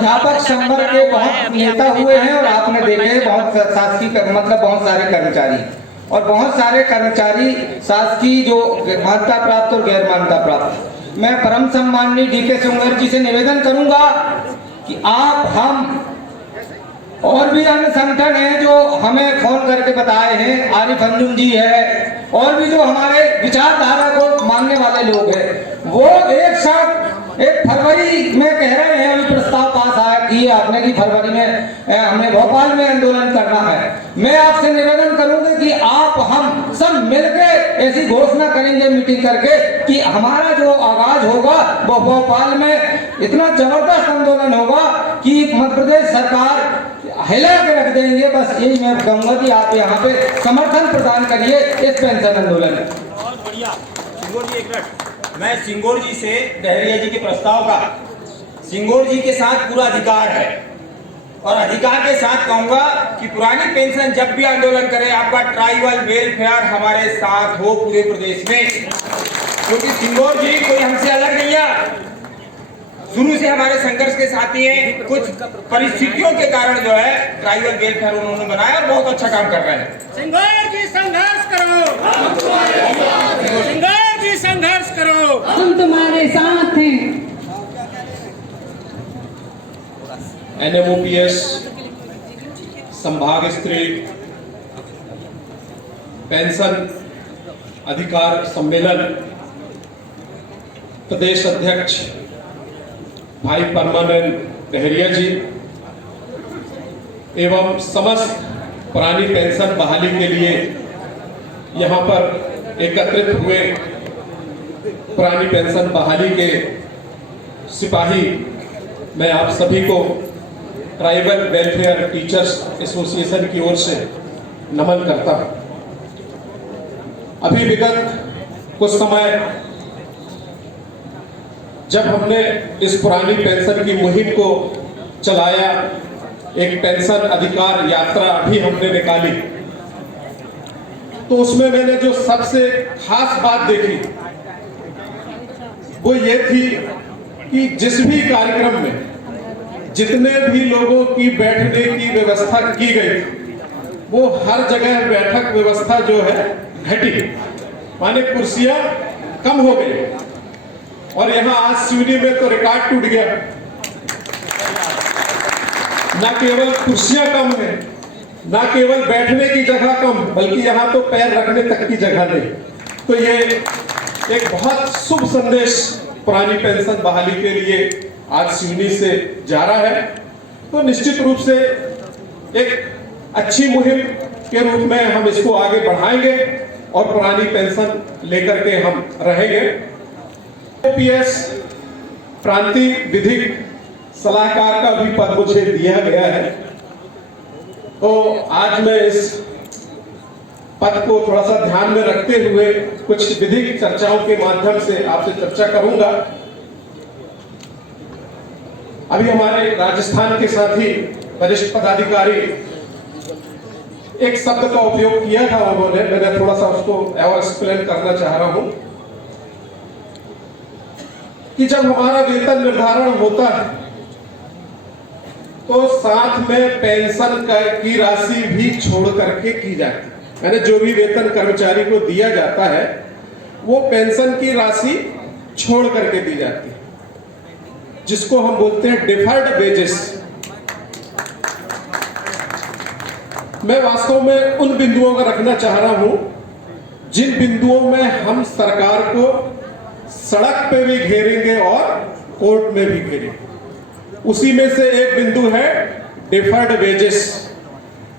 अध्यापक संवर्ग के बहुत नेता हुए हैं और आपने देखे बहुत शासकीय मतलब बहुत सारे कर्मचारी और बहुत सारे कर्मचारी शासकीय जो मान्यता प्राप्त और गैर मान्यता प्राप्त। मैं परम सम्माननीय डीके सेंगर जी से निवेदन करूंगा कि आप हम और भी अन्य संगठन हैं जो हमें फोन करके बताए हैं, आरिफ अंजुम जी है और भी जो हमारे विचारधारा को मानने वाले लोग हैं, वो एक साथ 1 फरवरी में कह रहे हैं, अभी प्रस्ताव पास आया कि आपने कि फरवरी में हमें भोपाल में आंदोलन करना है। मैं आपसे निवेदन करूंगा कि आप हम सब मिलकर ऐसी घोषणा करेंगे मीटिंग करके कि हमारा जो आगाज होगा वो भोपाल में इतना जबरदस्त आंदोलन होगा कि मध्य प्रदेश सरकार हिला के रख देंगे। बस यही मैं कहूंगा कि आप यहाँ पे समर्थन प्रदान करिए इस पेंशन आंदोलन में। बहुत बढ़िया। सिंगोर जी एक मिनट, मैं सिंगोर जी से डहरिया जी के प्रस्ताव का, सिंगोर जी के साथ पूरा अधिकार है और अधिकार के साथ कहूंगा कि पुरानी पेंशन जब भी आंदोलन करे आपका ट्राइबल वेलफेयर हमारे साथ हो पूरे प्रदेश में, क्योंकि सिंगोर जी कोई हमसे अलग नहीं है, शुरू से हमारे संघर्ष के साथी हैं। कुछ परिस्थितियों के कारण जो है ट्राइबल वेलफेयर उन्होंने बनाया और बहुत अच्छा काम कर रहे हैं। सिंगोर जी संघर्ष करो, सिंगोर जी संघर्ष करो, हम तुम्हारे साथ हैं। NMOPS संभाग स्तरीय पेंशन अधिकार सम्मेलन प्रदेश अध्यक्ष भाई परमानंद डहरिया जी एवं समस्त पुरानी पेंशन बहाली के लिए यहाँ पर एकत्रित हुए पुरानी पेंशन बहाली के सिपाही, मैं आप सभी को ट्राइबल वेलफेयर टीचर्स एसोसिएशन की ओर से नमन करता हूँ। अभी विगत कुछ समय जब हमने इस पुरानी पेंशन की मुहिम को चलाया, एक पेंशन अधिकार यात्रा अभी हमने निकाली, तो उसमें मैंने जो सबसे खास बात देखी वो ये थी कि जिस भी कार्यक्रम में जितने भी लोगों की बैठने की व्यवस्था की गई वो हर जगह बैठक व्यवस्था जो है घटी, माने कुर्सियां कम हो गई और यहाँ आज सिवनी में तो रिकॉर्ड टूट गया। न केवल कुर्सियां कम है, न केवल बैठने की जगह कम, बल्कि यहाँ तो पैर रखने तक की जगह नहीं। तो ये एक बहुत शुभ संदेश पुरानी पेंशन बहाली के लिए आज सिवनी से जा रहा है। तो निश्चित रूप से एक अच्छी मुहिम के रूप में हम इसको आगे बढ़ाएंगे और पुरानी पेंशन लेकर के हम रहेंगे। OPS प्रांतीय विधिक सलाहकार का भी पद मुझे दिया गया है, तो आज मैं इस पद को थोड़ा सा ध्यान में रखते हुए कुछ विधिक चर्चाओं के माध्यम से आपसे चर्चा करूंगा। अभी हमारे राजस्थान के साथी वरिष्ठ पदाधिकारी एक शब्द का उपयोग किया था उन्होंने, मैं थोड़ा सा उसको और एक्सप्लेन करना चाह रहा हूं कि जब हमारा वेतन निर्धारण होता है तो साथ में पेंशन की राशि भी छोड़ करके की जाती है। यानी जो भी वेतन कर्मचारी को दिया जाता है वो पेंशन की राशि छोड़ करके दी जाती है, जिसको हम बोलते हैं डिफर्ड वेजेस। मैं वास्तव में उन बिंदुओं का रखना चाह रहा हूं जिन बिंदुओं में हम सरकार को सड़क पे भी घेरेंगे और कोर्ट में भी घेरेंगे। उसी में से एक बिंदु है डिफर्ड वेजेस।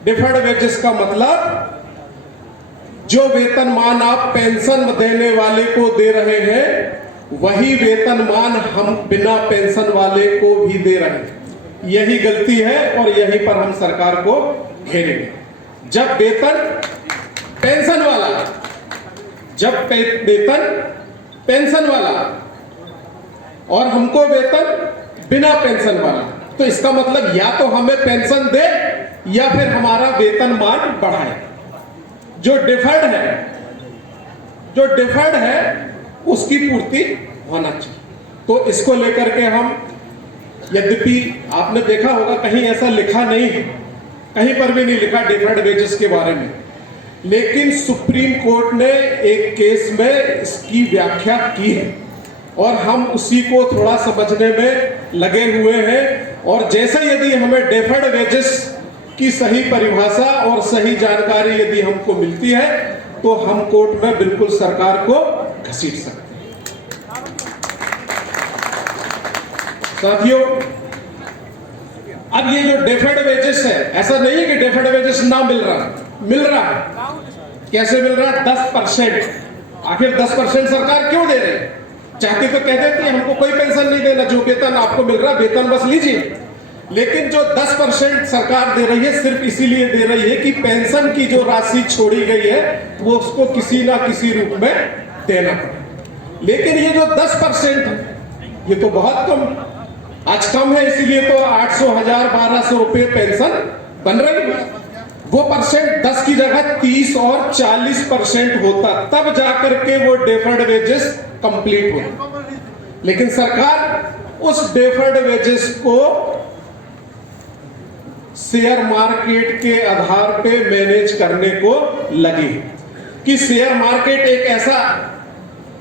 डिफर्ड वेजेस का मतलब जो वेतनमान आप पेंशन देने वाले को दे रहे हैं वही वेतनमान हम बिना पेंशन वाले को भी दे रहे हैं। यही गलती है और यहीं पर हम सरकार को घेरेंगे। जब वेतन पेंशन वाला, जब वेतन पेंशन वाला और हमको वेतन बिना पेंशन वाला, तो इसका मतलब या तो हमें पेंशन दे या फिर हमारा वेतनमान बढ़ाए। जो डिफर्ड है उसकी पूर्ति होना चाहिए। तो इसको लेकर के हम यद्यपि आपने देखा होगा कहीं ऐसा लिखा नहीं है, कहीं पर भी नहीं लिखा डेफर्ड वेजेस के बारे में, लेकिन सुप्रीम कोर्ट ने एक केस में इसकी व्याख्या की है और हम उसी को थोड़ा समझने में लगे हुए हैं। और जैसे यदि हमें डेफर्ड वेजेस की सही परिभाषा और सही जानकारी यदि हमको मिलती है तो हम कोर्ट में बिल्कुल सरकार को घसीट सकते हैं। साथियों, अब ये जो डेफर्ड वेजेस है, ऐसा नहीं है कि डेफर्ड वेजेस ना मिल रहा है। कैसे मिल रहा है? 10%। आखिर 10% सरकार क्यों दे रही है? चाहते तो कह देती है हमको कोई पेंशन नहीं देना, जो वेतन आपको मिल रहा है वेतन बस लीजिए। लेकिन जो 10% सरकार दे रही है सिर्फ इसीलिए दे रही है कि पेंशन की जो राशि छोड़ी गई है वो उसको किसी ना किसी रूप में देना पड़े। लेकिन ये जो 10% है ये तो बहुत कम, आज कम है, इसीलिए तो 800, 1000, 1200 रुपए पेंशन बन रही है। वो परसेंट 10 की जगह 30 और 40% होता, तब जाकर के वो डेफर्ड वेजेस कंप्लीट होता। लेकिन सरकार उस डेफर्ड वेजेस को शेयर मार्केट के आधार पे मैनेज करने को लगी कि शेयर मार्केट एक ऐसा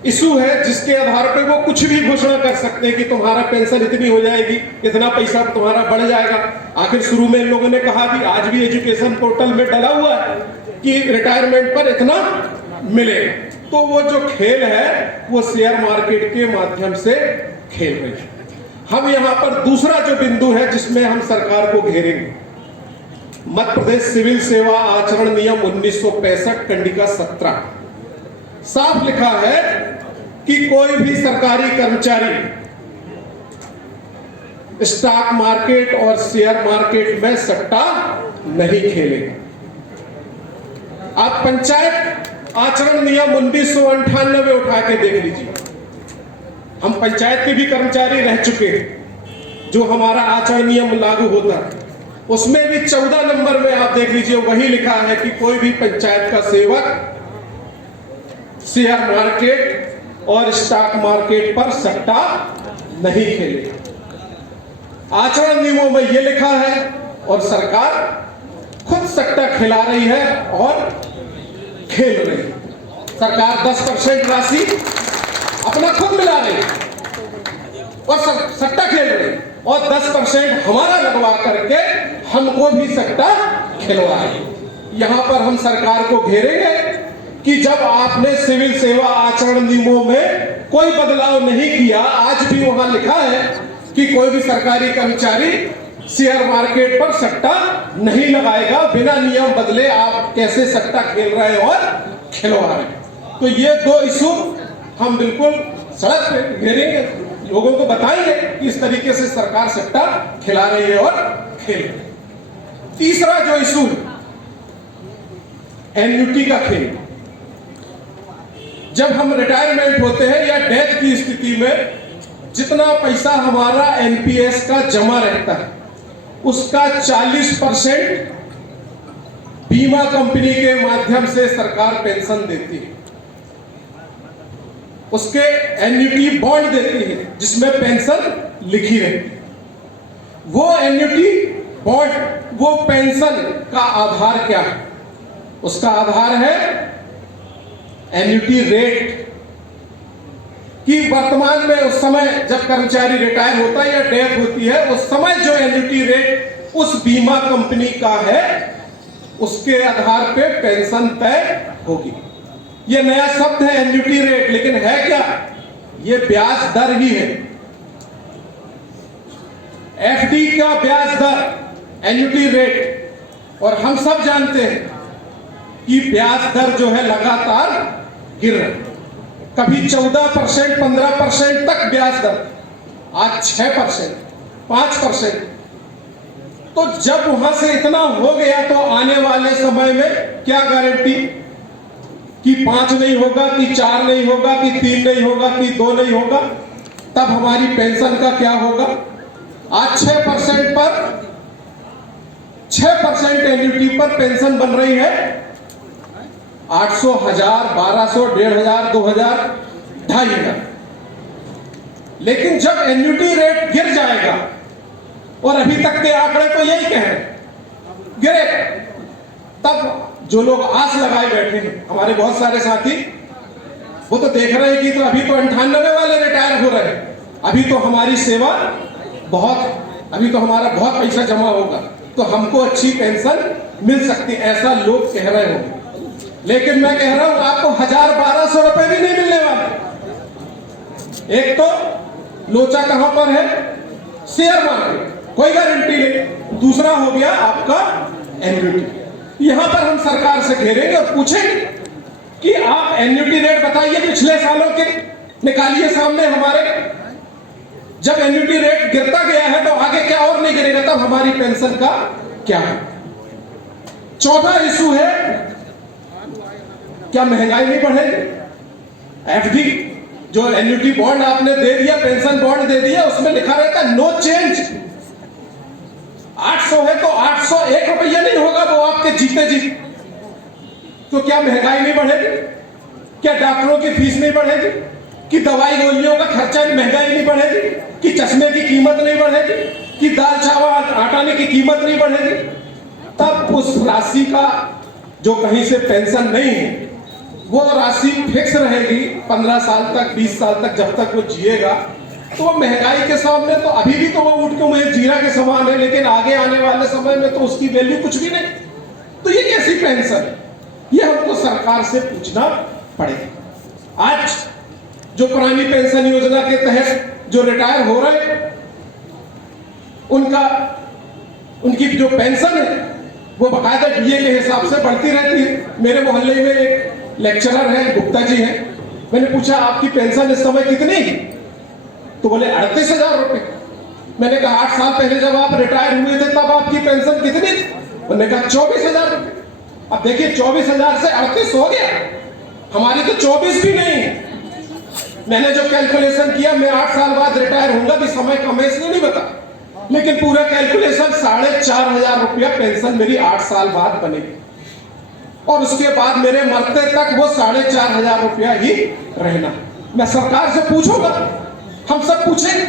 इशू है जिसके आधार पे वो कुछ भी घोषणा कर सकते हैं कि तुम्हारा पेंशन इतनी हो जाएगी, इतना पैसा तुम्हारा बढ़ जाएगा। आखिर शुरू में इन लोगों ने कहा कि आज भी एजुकेशन पोर्टल में डाला हुआ है कि रिटायरमेंट पर इतना मिलेगा। तो वो जो खेल है वो शेयर मार्केट के माध्यम से खेल रही है। हम यहां पर दूसरा जो बिंदु है जिसमें हम सरकार को घेरेंगे, मध्य प्रदेश सिविल सेवा आचरण नियम 1965 कंडिका 17 साफ लिखा है कि कोई भी सरकारी कर्मचारी स्टॉक मार्केट और शेयर मार्केट में सट्टा नहीं खेलेगा। आप पंचायत आचरण नियम 1998 उठा के देख लीजिए। हम पंचायत के भी कर्मचारी रह चुके हैं, जो हमारा आचरण नियम लागू होता है उसमें भी 14 नंबर में आप देख लीजिए, वही लिखा है कि कोई भी पंचायत का सेवक शेयर मार्केट और स्टॉक मार्केट पर सट्टा नहीं खेलेगा। आचरण नियमों में यह लिखा है और सरकार खुद सट्टा खिला रही है और खेल रही है। सरकार 10% राशि अपना खुद मिला रही है और सट्टा खेल रही है और 10% हमारा लगवा करके हमको भी सट्टा खिलवा रही है। यहां पर हम सरकार को घेरेंगे कि जब आपने सिविल सेवा आचरण नियमों में कोई बदलाव नहीं किया, आज भी वहां लिखा है कि कोई भी सरकारी कर्मचारी शेयर मार्केट पर सट्टा नहीं लगाएगा, बिना नियम बदले आप कैसे सट्टा खेल रहे हैं और खिलवा रहे हैं। तो ये दो इशू हम बिल्कुल सड़क पे घेरेंगे, लोगों को बताएंगे कि इस तरीके से सरकार सट्टा खिला रही है और खेल रही है। तीसरा जो इशू एन्युटी का खेल, जब हम रिटायरमेंट होते हैं या डेथ की स्थिति में जितना पैसा हमारा एनपीएस का जमा रहता है उसका 40% बीमा कंपनी के माध्यम से सरकार पेंशन देती है, उसके एन्युटी बॉन्ड देती है जिसमें पेंशन लिखी रहती है। वो एन्युटी बॉन्ड, वो पेंशन का आधार क्या है? उसका आधार है एन्युटी रेट कि वर्तमान में उस समय जब कर्मचारी रिटायर होता है या डेथ होती है उस समय जो एन्युटी रेट उस बीमा कंपनी का है उसके आधार पे पेंशन तय होगी। ये नया शब्द है एन्युटी रेट, लेकिन है क्या? ये ब्याज दर ही है। एफडी का ब्याज दर एन्युटी रेट, और हम सब जानते हैं कि ब्याज दर जो है लगातार गिर रही है। कभी 14%, 15% तक ब्याज दर, आज 6%, 5%। तो जब वहां से इतना हो गया तो आने वाले समय में क्या गारंटी कि 5 नहीं होगा, कि 4 नहीं होगा, कि 3 नहीं होगा, कि 2 नहीं होगा? तब हमारी पेंशन का क्या होगा? आज 6% पर 6% एन्युटी पर पेंशन बन रही है 800, 1000, 1200, 1500, 2000, 2500। लेकिन जब एन्युटी रेट गिर जाएगा और अभी तक के आंकड़े तो यही कह रहे हैं, गिरे। तब जो लोग आस लगाए बैठे हैं, हमारे बहुत सारे साथी, वो तो देख रहे हैं कि तो अभी तो 98 वाले रिटायर हो रहे हैं, अभी तो हमारी सेवा बहुत, अभी तो हमारा बहुत पैसा जमा होगा, तो हमको अच्छी पेंशन मिल सकती, ऐसा लोग कह रहे होंगे। लेकिन मैं कह रहा हूं आपको 1000-1200 रुपए भी नहीं मिलने वाले। एक तो लोचा कहां पर है, शेयर मार्केट, कोई गारंटी नहीं। दूसरा हो गया आपका एन्युटी। यहां पर हम सरकार से घेरेंगे और पूछेंगे कि आप एन्युटी रेट बताइए पिछले सालों के, निकालिए सामने हमारे। जब एन्युटी रेट गिरता गया है तो आगे क्या और नहीं गिरेगा, तब हमारी पेंशन का क्या है। चौथा इशू है, क्या महंगाई नहीं बढ़ेगी। एफडी जो एन्युटी बॉन्ड आपने दे दिया, पेंशन बॉन्ड दे दिया, उसमें लिखा रहता है नो चेंज। 800 है तो 801 रुपया नहीं होगा वो आपके जीते जी। तो क्या महंगाई नहीं बढ़ेगी? क्या डॉक्टरों की फीस नहीं बढ़ेगी? कि दवाई गोलियों का खर्चा महंगाई नहीं बढ़ेगी? कि चश्मे की कीमत नहीं बढ़ेगी? कि दाल चावल आटाने की कीमत नहीं बढ़ेगी? तब उस राशि का जो कहीं से पेंशन नहीं है, वो राशि फिक्स रहेगी 15 साल तक, 20 साल तक, जब तक वो जिएगा। तो वो महंगाई के सामने तो अभी भी तो वो उठ के मुझे जीरा के समान है, लेकिन आगे आने वाले समय में तो उसकी वैल्यू कुछ भी नहीं। तो ये कैसी पेंशन है? ये हमको सरकार से पूछना पड़ेगा। आज जो पुरानी पेंशन योजना के तहत जो रिटायर हो रहे, उनकी जो पेंशन है वो बकायदा डीए के हिसाब से बढ़ती रहती है। मेरे मोहल्ले में एक लेक्चरर है, गुप्ता जी है, मैंने पूछा आपकी पेंशन इस समय कितनी? तो बोले 38,000 रुपए। मैंने कहा 8 साल पहले जब आप रिटायर हुए थे तब आपकी पेंशन कितनी थी? उन्होंने कहा 24,000 रुपए। अब देखिए 24,000 से 38 हो गया, हमारी तो 24 भी नहीं है। मैंने जो कैलकुलेशन किया, मैं 8 साल बाद रिटायर होऊंगा, भी समय कम है इसलिए नहीं बता, लेकिन पूरा कैलकुलेशन 4,500 रुपया पेंशन मेरी 8 साल बाद बनेगी, और उसके बाद मेरे मरते तक वो 4,500 रुपया ही रहना। मैं सरकार से पूछूंगा, हम सब पूछेंगे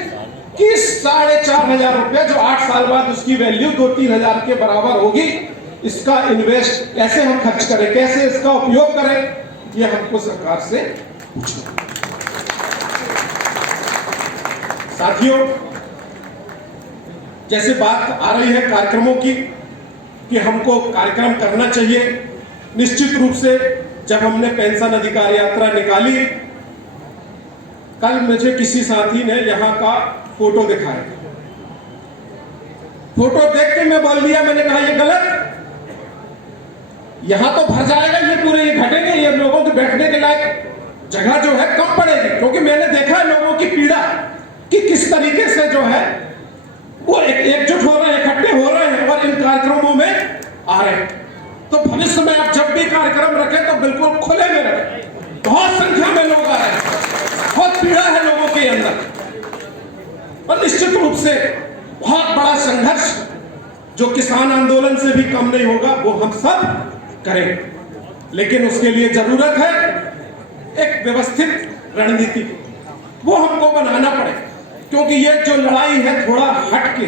कि 4,500 रुपया जो 8 साल बाद उसकी वैल्यू 2-3 हजार के बराबर होगी, इसका इन्वेस्ट कैसे हम खर्च करें, कैसे इसका उपयोग करें, ये हमको सरकार से पूछना। साथियों, जैसे बात आ रही है कार्यक्रमों की कि हमको कार्यक्रम करना चाहिए, निश्चित रूप से जब हमने पेंशन अधिकार यात्रा निकाली, कल मुझे किसी साथी ने यहाँ का फोटो दिखाया। फोटो देख के मैं बोल दिया, मैंने कहा ये गलत, यहां तो भर जाएगा ये पूरे, ये घटेंगे, ये लोगों के बैठने के लायक जगह जो है कम पड़ेगी। क्योंकि मैंने देखा है लोगों की पीड़ा कि किस तरीके से जो है वो एकजुट हो रहे हैं, इकट्ठे हो रहे हैं और इन कार्यक्रमों में आ रहे हैं। तो भविष्य में आप जब भी कार्यक्रम रखें तो बिल्कुल खुले में रखें। बहुत संख्या में लोग आ रहे हैं, बहुत पीड़ा है लोगों के अंदर, और निश्चित रूप से बहुत बड़ा संघर्ष जो किसान आंदोलन से भी कम नहीं होगा वो हम सब करें। लेकिन उसके लिए जरूरत है एक व्यवस्थित रणनीति, वो हमको बनाना पड़ेगा। क्योंकि ये जो लड़ाई है थोड़ा हटके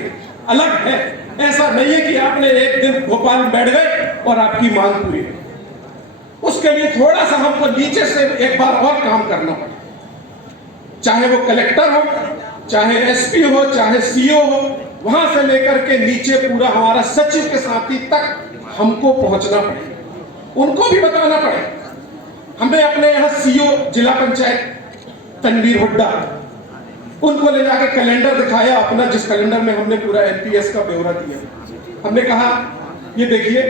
अलग है, ऐसा नहीं है कि आपने एक दिन भोपाल में बैठ गए और आपकी मांग पूरी है। उसके लिए थोड़ा सा हमको नीचे से एक बार और काम करना पड़ेगा, चाहे वो कलेक्टर हो, चाहे एसपी हो, चाहे सीओ हो, वहां से लेकर के नीचे पूरा हमारा सचिव के साथी तक हमको पहुंचना पड़ेगा, उनको भी बताना पड़ेगा। हमने अपने यहाँ सीओ जिला पंचायत तनवीर हुड्डा, उनको ले जाके कैलेंडर दिखाया अपना, जिस कैलेंडर में हमने पूरा एनपीएस का ब्यौरा दिया। हमने कहा ये देखिए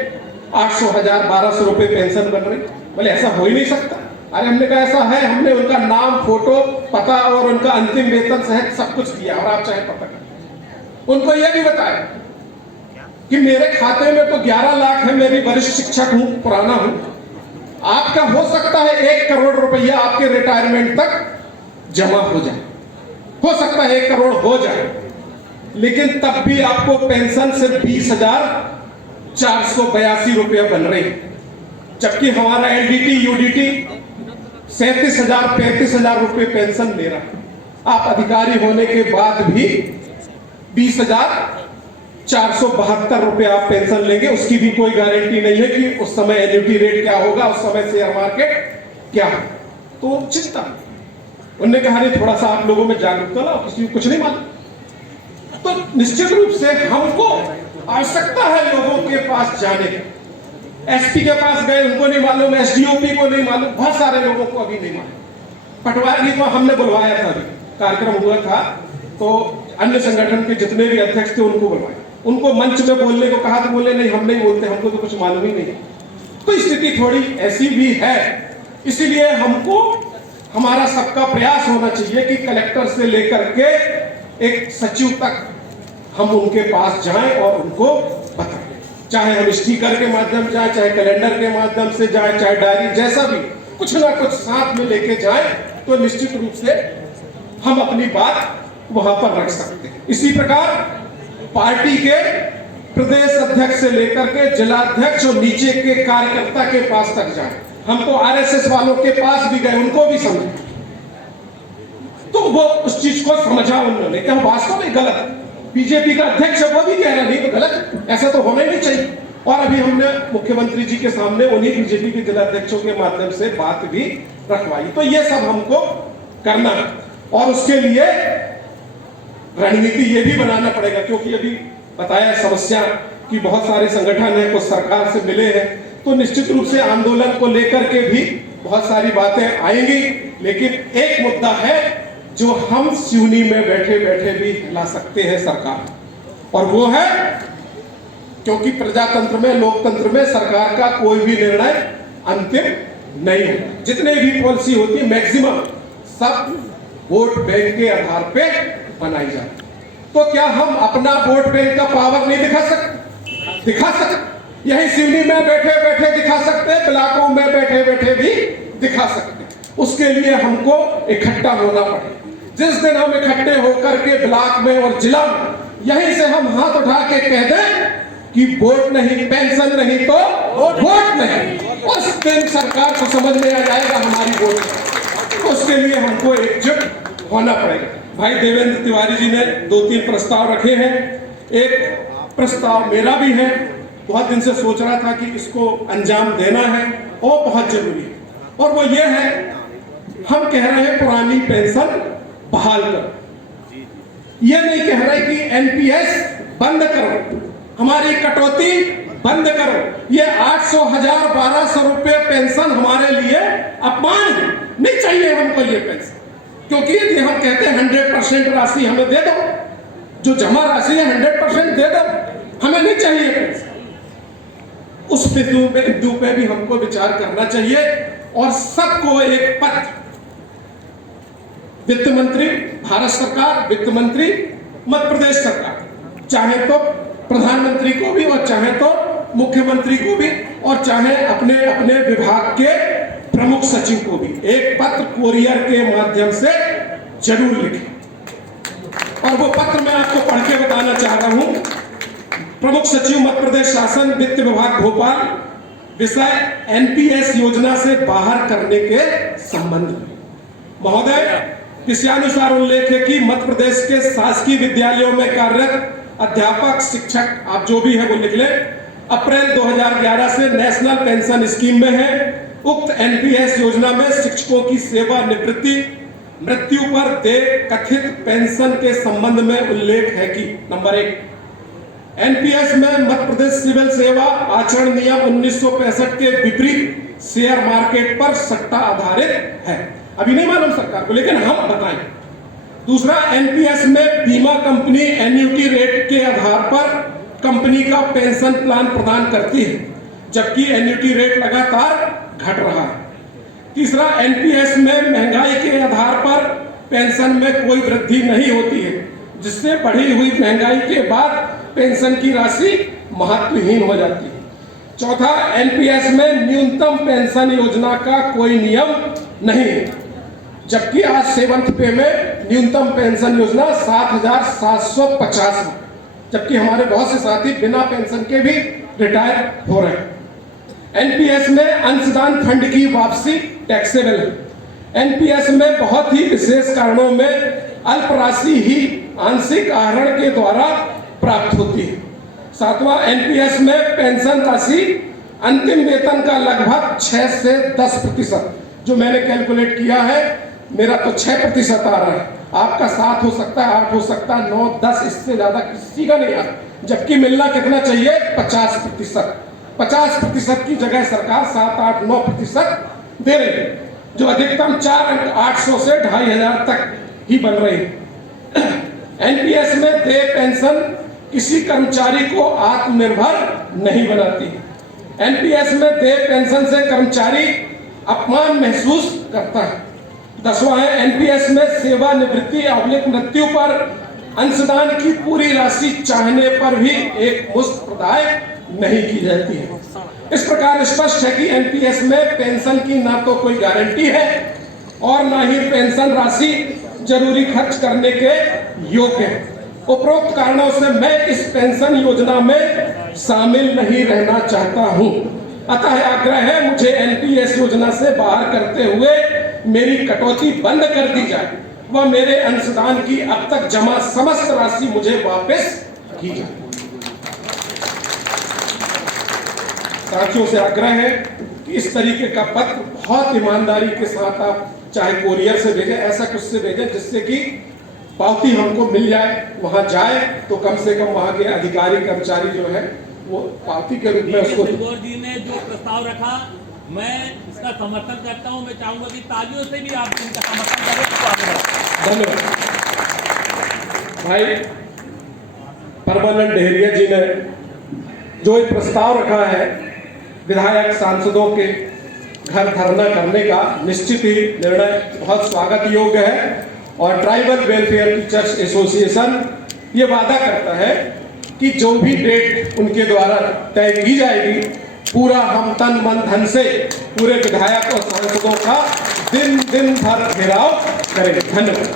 800, 1000, 1200 रुपए पेंशन बन रही। बोले ऐसा हो ही नहीं सकता। अरे हमने कहा ऐसा है, हमने उनका नाम, फोटो, पता और उनका अंतिम वेतन सहित सब कुछ दिया, और आप चाहे पता करें। उनको यह भी बताया कि मेरे खाते में तो 11 लाख है, मैं भी वरिष्ठ शिक्षक हूं, पुराना हूं, आपका हो सकता है 1 करोड़ रुपया आपके रिटायरमेंट तक जमा हो जाए, हो सकता है 1 करोड़ हो जाए, लेकिन तब भी आपको पेंशन से 20,482 रुपया बन रही, जबकि हमारा एलडीटी यूडीटी 37,000 35,000 रुपये पेंशन दे रहा। आप अधिकारी होने के बाद भी 20,000 472 रुपया आप पेंशन लेंगे, उसकी भी कोई गारंटी नहीं है कि उस समय एन्युटी रेट क्या होगा, उस समय शेयर मार्केट क्या है। तो चिंता, उन्होंने कहा नहीं थोड़ा सा आप लोगों में जागरूकता लाओ, किसी को कुछ नहीं मालूम। तो निश्चित रूप से हमको आवश्यकता है लोगों के पास जाने की। एसपी के पास गए, उनको नहीं मालूम, एसडीओपी को नहीं मालूम, बहुत सारे लोगों को अभी नहीं मालूम। पटवारी को हमने बुलवाया था, अभी कार्यक्रम हुआ था तो अन्य संगठन के जितने भी अध्यक्ष थे उनको बुलवाया, उनको मंच में बोलने को कहा तो बोले नहीं हम नहीं बोलते, हमको तो कुछ मालूम ही नहीं। तो स्थिति थोड़ी ऐसी भी है, इसीलिए हमको हमारा सबका प्रयास होना चाहिए कि कलेक्टर से लेकर के एक सचिव तक हम उनके पास जाएं और उनको बताएं, चाहे हम स्टिकर के माध्यम से जाए, चाहे कैलेंडर के माध्यम से जाए, चाहे डायरी, जैसा भी कुछ ना कुछ साथ में लेके जाए तो निश्चित रूप से हम अपनी बात वहां पर रख सकते हैं। इसी प्रकार पार्टी के प्रदेश अध्यक्ष से लेकर के जिलाध्यक्ष और नीचे के कार्यकर्ता के पास तक जाए। हम तो आरएसएस वालों के पास भी गए, उनको भी समझे, तो वो उस चीज को समझा उन्होंने कि वास्तव में गलत है। बीजेपी का अध्यक्ष वो भी कह रहा नहीं तो गलत, ऐसा तो होना ही नहीं चाहिए। और अभी हमने मुख्यमंत्री जी के सामने उन्हीं बीजेपी के जिलाध्यक्षों के माध्यम से बात भी रखवाई। तो ये सब हमको करना है और उसके लिए रणनीति ये भी बनाना पड़ेगा, क्योंकि अभी बताया समस्या कि बहुत सारे संगठन हैं, कुछ सरकार से मिले हैं, तो निश्चित रूप से आंदोलन को लेकर के भी बहुत सारी बातें आएंगी। लेकिन एक मुद्दा है जो हम सिवनी में बैठे बैठे भी ला सकते हैं सरकार, और वो है क्योंकि प्रजातंत्र में, लोकतंत्र में सरकार का कोई भी निर्णय अंतिम नहीं होता। जितने भी पॉलिसी होती है मैक्सिमम सब वोट बैंक के आधार पे बनाई जाती। तो क्या हम अपना वोट बैंक का पावर नहीं दिखा सकते? दिखा सकते, यही सिवनी में बैठे बैठे दिखा सकते, ब्लॉकों में बैठे बैठे भी दिखा सकते। उसके लिए हमको इकट्ठा होना पड़ेगा। जिस दिन हम इकट्ठे होकर के ब्लॉक में और जिला में यहीं से हम हाथ उठा के कह दें कि वोट नहीं, पेंशन नहीं तो वोट नहीं, उस दिन सरकार को समझ में आ जाएगा हमारी वोट। तो उसके लिए हमको एकजुट होना पड़ेगा। भाई देवेंद्र तिवारी जी ने 2-3 प्रस्ताव रखे हैं। एक प्रस्ताव मेरा भी है, बहुत दिन से सोच रहा था कि इसको अंजाम देना है और बहुत जरूरी है, और वो ये है, हम कह रहे हैं पुरानी पेंशन बहाल करो। ये नहीं कह रहे कि एनपीएस बंद करो, हमारी कटौती बंद करो। ये 800, 1000, 1200 रुपए पेंशन हमारे लिए अपमान है, नहीं चाहिए हमको ये पेंशन। क्योंकि यदि हम कहते हैं 100% राशि हमें दे दो, जो जमा राशि है 100% दे दो, हमें नहीं चाहिए पेंशन। उस बिंदु पे भी हमको विचार करना चाहिए और सबको एक पत्र, वित्त मंत्री भारत सरकार, वित्त मंत्री मध्य प्रदेश सरकार, चाहे तो प्रधानमंत्री को भी और चाहे तो मुख्यमंत्री को भी और चाहे अपने अपने विभाग के प्रमुख सचिव को भी एक पत्र कोरियर के माध्यम से जरूर लिखें। और वो पत्र मैं आपको पढ़ के बताना चाह रहा हूं। प्रमुख सचिव मध्य प्रदेश शासन, वित्त विभाग भोपाल, विषय एनपीएस योजना से बाहर करने के संबंध में। महोदय, विषयानुसार उल्लेख है कि मध्य प्रदेश के शासकीय विद्यालयों में कार्यरत अध्यापक, शिक्षक, आप जो भी है वो लिख ले, अप्रैल 2011 से नेशनल पेंशन स्कीम में है। उक्त एनपीएस योजना में शिक्षकों की सेवा निवृत्ति, मृत्यु पर देय कथित पेंशन के संबंध में उल्लेख है कि नंबर 1, एनपीएस में मध्य प्रदेश सिविल सेवा आचरण नियम 1965 के विपरीत शेयर मार्केट पर सट्टा आधारित है। अभी नहीं मालूम सरकार को, लेकिन हम बताएं। दूसरा, एनपीएस में बीमा कंपनी एन्युटी रेट के आधार पर कंपनी का पेंशन प्लान प्रदान करती है, जबकि एन्युटी रेट लगातार घट रहा है। तीसरा, एनपीएस में महंगाई के आधार पर पेंशन में कोई वृद्धि नहीं होती है, जिससे बढ़ी हुई महंगाई के बाद पेंशन की राशि महत्वहीन हो जाती है। चौथा, एनपीएस में न्यूनतम पेंशन योजना का कोई नियम नहीं है, जबकि आज 7th पे में न्यूनतम पेंशन योजना 7,750, जबकि हमारे बहुत से साथी बिना पेंशन के भी रिटायर हो रहे हैं। एनपीएस में अंशदान फंड की वापसी टैक्सेबल है। एनपीएस में बहुत ही विशेष कारणों में अल्प राशि ही आंशिक आहरण के द्वारा प्राप्त होती है। सातवां, एनपीएस में पेंशन राशि अंतिम वेतन का लगभग 6 से 10%। जो मैंने कैलकुलेट किया है, मेरा तो 6% आ रहा है, आपका 7 हो सकता है, 8 हो सकता है, 9, 10, इससे ज्यादा किसी का नहीं आ रहा। जबकि मिलना कितना चाहिए? 50%। 50% की जगह सरकार 7, 8, 9% दे रही है, जो अधिकतम 4 अंक 800 से 2500 तक ही बन रही है। एनपीएस में देय पेंशन किसी कर्मचारी को आत्मनिर्भर नहीं बनाती। एनपीएस में देय पेंशन से कर्मचारी अपमान महसूस करता है। 10वां है, एनपीएस में सेवानिवृत्ति अवलिक मृत्यु पर अंशदान की पूरी राशि चाहने पर भी एक मुश्त प्रदाय नहीं की जाती है। इस प्रकार स्पष्ट है कि एनपीएस में पेंशन की ना तो कोई गारंटी है और ना ही पेंशन राशि जरूरी खर्च करने के योग्य है। उपरोक्त कारणों से मैं इस पेंशन योजना में शामिल नहीं रहना चाहता हूं। अतः आग्रह है, मुझे एनपीएस योजना से बाहर करते हुए मेरी कटौती बंद कर दी जाए व मेरे अंशदान की अब तक जमा समस्त राशि मुझे वापस की जाए। साथियों से आग्रह है कि इस तरीके का पत्र बहुत ईमानदारी के साथ आप चाहे कोरियर से भेजें, ऐसा कुछ से भेजें जिससे कि पावती हमको मिल जाए, वहां जाए तो कम से कम वहां के अधिकारी कर्मचारी जो है वो पावती के रूप में उसको। सिंगोर जी ने जो प्रस्ताव रखा, मैं इसका समर्थन करता हूं। मैं चाहूंगा कि तालियों से भी आप इनका समर्थन करें तो आगे बढ़ें। धन्यवाद। भाई परमानंद डेहरिया जी ने जो एक प्रस्ताव रखा है विधायक सांसदों के घर धरना करने का, निश्चित ही निर्णय बहुत स्वागत योग्य है। और ट्राइबल वेलफेयर टीचर्स एसोसिएशन ये वादा करता है कि जो भी डेट उनके द्वारा तय की जाएगी, पूरा हम तन मन धन से पूरे विधायक और सांसदों का दिन भर घेराव करेंगे। धन्यवाद।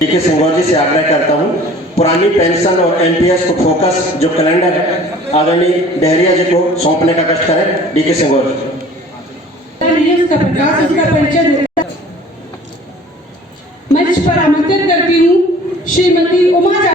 डीके सिंगोर जी से आग्रह करता हूं, पुरानी पेंशन और एनपीएस को फोकस जो कैलेंडर है आदरणीय डेहरिया जी को सौंपने का कष्ट करें। डीके सिंगोर उसका प्रकाश, उसका परिचय मंच पर आमंत्रित करती हूँ श्रीमती उमा